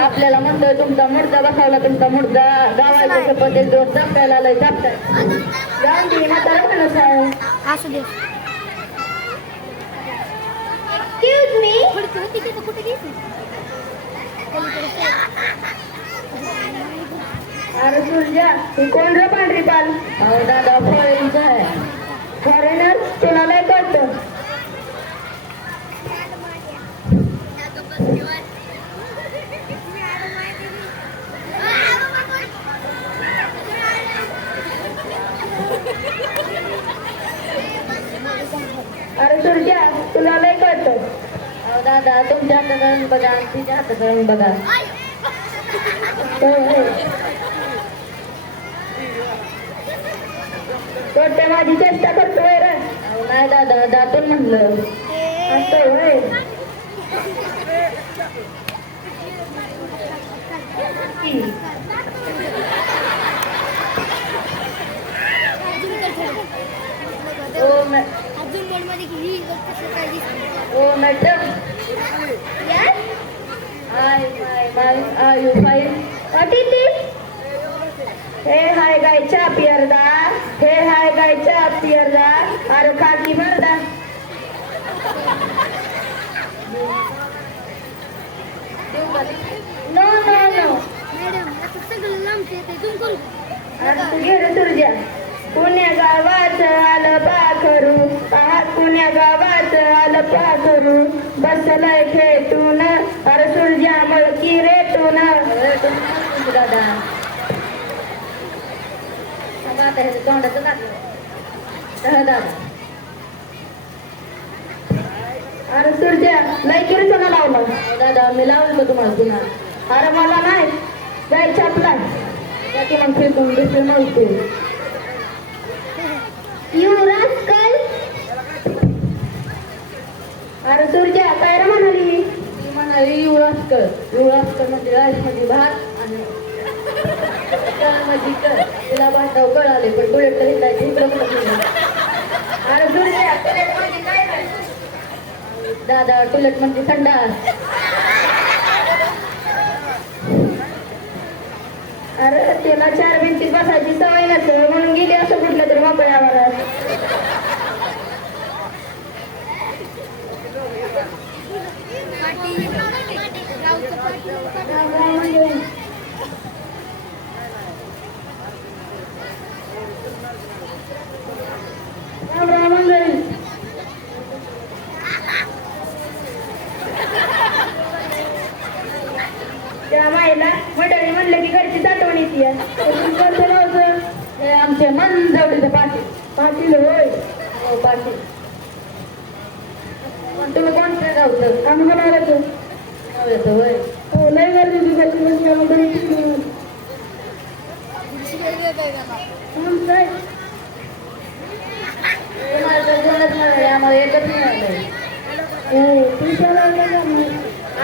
आपल्याला म्हणतोय तुमचा मुर्दा बसावला, तुमचा मुर्दा गावाच्या शपथ एक दिवस जपतायला लय जपताय. गांधी म्हातारा माणूस आहे. असू दे. Excuse me. कुठे गेली? अरे सुरजा तू कोण रे पांढरी पाल? अहो दादा फॉरेनचा आहे. फॉरेनर तुला लय कळतं. अरे सुरजा तुला लय कळतं. अहो दादा तुमच्या हाताकडून बघा आणि तिच्या हाताकडून बघा. छोट्या माझी चेष्टा करतोय रे. अहो नाही दादा दातून म्हणलं असं होय. ओ madam Yes. are you fine? What is this? हे हाय गायच्या पियरदा. हे हाय गायच्या पियरदा. अरे खाकी भरदा. No, no, no. मॅडम आता सगळं लांबचं येते तुम्ही कोण? अरे तू घे रे तुझ्या. पुण्या गावात आलं पाखरू. आहात पुण्या गावात आलं पाखरू. बसलंय खेटून. अरे सुरज्या मळकी रेटून. दादा आता हे तोंडाचं लागलं दादा. अरे सुरज्या लय किरकोना लावलं. दादा मी लावलं का तुम्हाला पुन्हा? अरे मला नाही जाय छापला त्याची मग फेकून दुसरं नव्हते. You rascal. अरे सुरज्या काय रे म्हणाली? ती म्हणाली युवराजकर. युवराजकर म्हणजे राजमध्ये भात आणि म्हणजे कर. तिला भाताव कळ आले पण डोळे तरी जायचे इकडं कुठं. अरे सुरज्या टुलेट म्हणजे काय काय? दादा टुलेट म्हणजे संडास. अरे त्याला 4 भिंतीत बसायची सवय नसतं म्हणून गेली असं कुठलं तरी मोकळ्या आवारात. त्या माईला मंडळी म्हणलं की घरची साठवण येते. हे आमचे मंजवडीचं पाटील. पाटील होय. हो पाटील. तुम्ही कोणत्या गावचं? आम्ही म्हणायचं येतं होय. हो लय गरजेची तुम्हाला तर दोनच मिळाले आम्हाला एकच मिळालंय.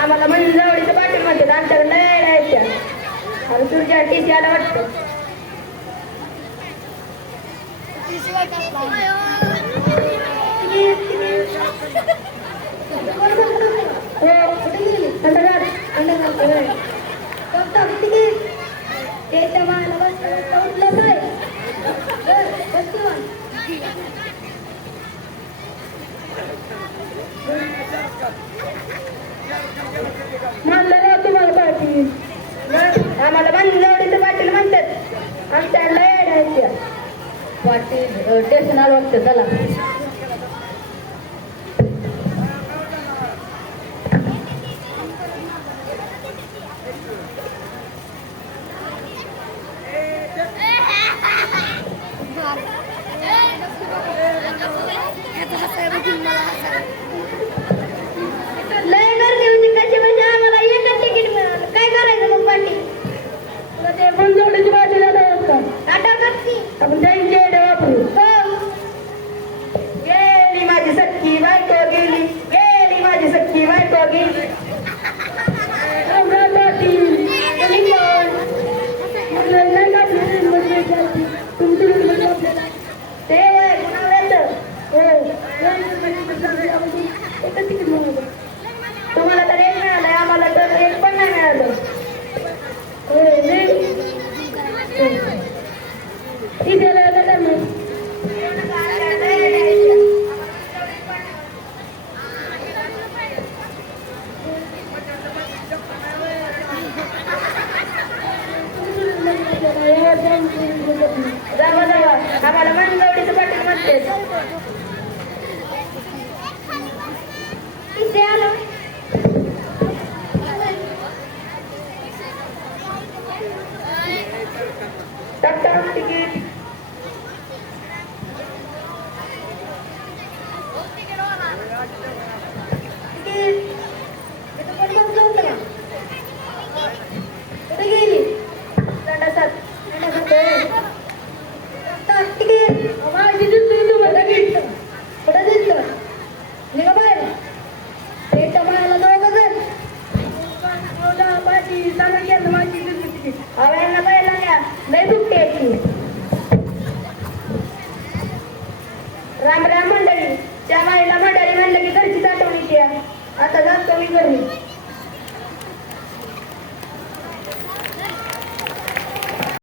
आम्हाला मंजवडीचं पाटील म्हणतात. आमच्याकडे लय यायच्या. अरे तुझ्या टीसी आला वाटतं. म्हणलं ना तुम्हाला पाटील. आम्हाला मंजवडीचं पाटील म्हणतात. आमच्या लय यायच्या. पाटील स्टेशन आलं वाटतं. चला लय गर्दी होती कशी म्हणजे आम्हाला एकच तिकीट मिळालं. काय करायचं मग पाटील? ते मंजवडीची भाजी झालं असतं. टाटा करती. आपण त्यांचे वापरू. हो. अहो यांना कळलं न्या लय दुखते याची. राम राम मंडळी. त्या बाईला मंडळी म्हणलं की घरचीच आठवण येते. आता जातो मी घरी.